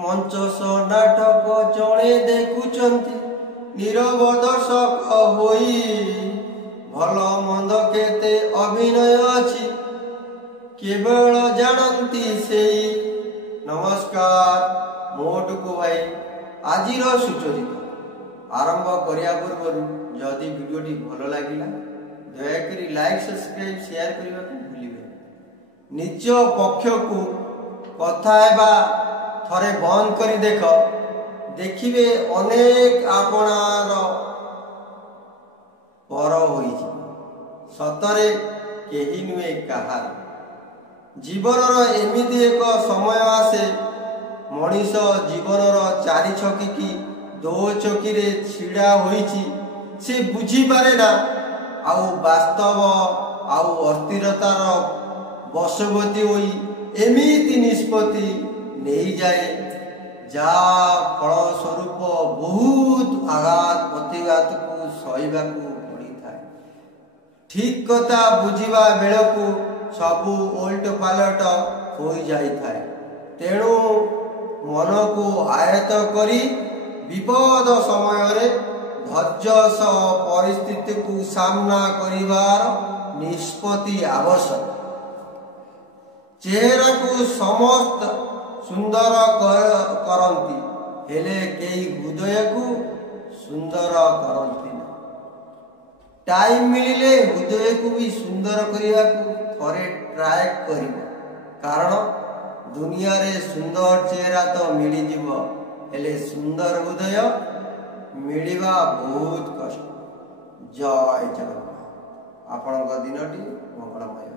मंचस नाटक जड़े देखुचंती नीरव दर्शक होई भल मंद केते अभिनय अछि केवल जानती से। नमस्कार मोटू को भाई आजिर सुचरित आरंभ करिया पूर्व जदि वीडियोटी भल लगिला दयाकरी लाइक सब्सक्राइब शेयर करने को भूलिबे। निज पक्ष को कथा हेबा थरे बंद करी देखिबे अनेक आपणार पर होई सतरे केही नुहे कहार। जीवनर एमिति एक समय आसे मनीष जीवनर चारि छकी दो चकी रे छिड़ा होईची से बुझी पारे ना आउ वास्तव आउ अस्थिरतार बशवर्ती होई एमिति निष्पत्ति नहीं जाए जा फल स्वरूप बहुत आघात प्रतिघात को सहिबा को पड़ी थाए। ठीक कथा बुझिबा बेलकू सबू ओल्ट पालट हो जाई थाए। तेणु मन को आयत करी विपद समय रे धैर्य सह परिस्थिति को सामना करिवार निष्पत्ति आवश्यक। चेहरा को समस्त सुंदर करती हेले कई हृदय को सुंदर करती ना। टाइम मिलिले हृदय को भी सुंदर करिया को थोड़े ट्राई करिबो कारण दुनिया रे सुंदर चेहरा तो मिली जीवो हेले सुंदर हृदय मिलिबा बहुत कष्ट। जय जगन्नाथ। आपनका दिनटी मंगलमय।